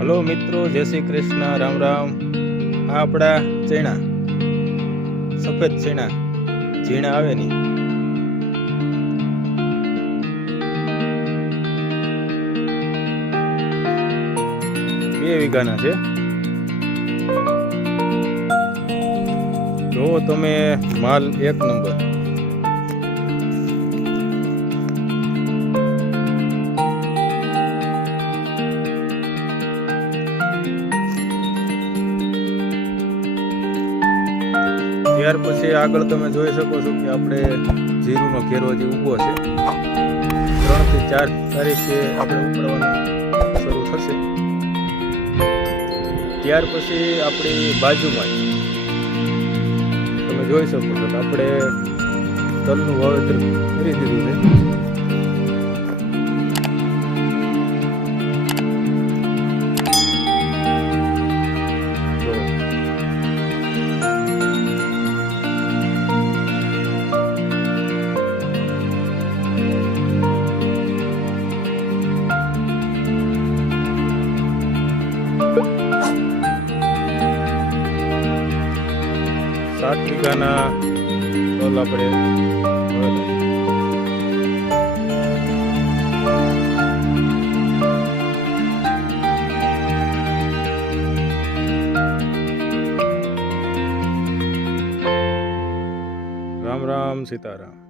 Hello મિત્રો, જય શ્રી કૃષ્ણ, રામ રામ. આ આપણા ચણા, સફેદ ચણા, ઝીણા આવે ની, 2 વીઘાના છે. જો તમે માલ 1 નંબર. ત્યાર પછી આગળ તમે જોઈ શકો છો કે આપણે જીરુંનો ઘેરો જે ઊભો છે, 3 થી 4 તારીખે આપણે ઉપાડવાનું શરૂ થશે. ત્યાર પછી આપણી બાજુમાં તમે જોઈ શકો છો કે આપણે તલનું વાવેતર કરી દીધું છે. 7 વીઘાના તલ આપણે રામ રામ, સીતારામ.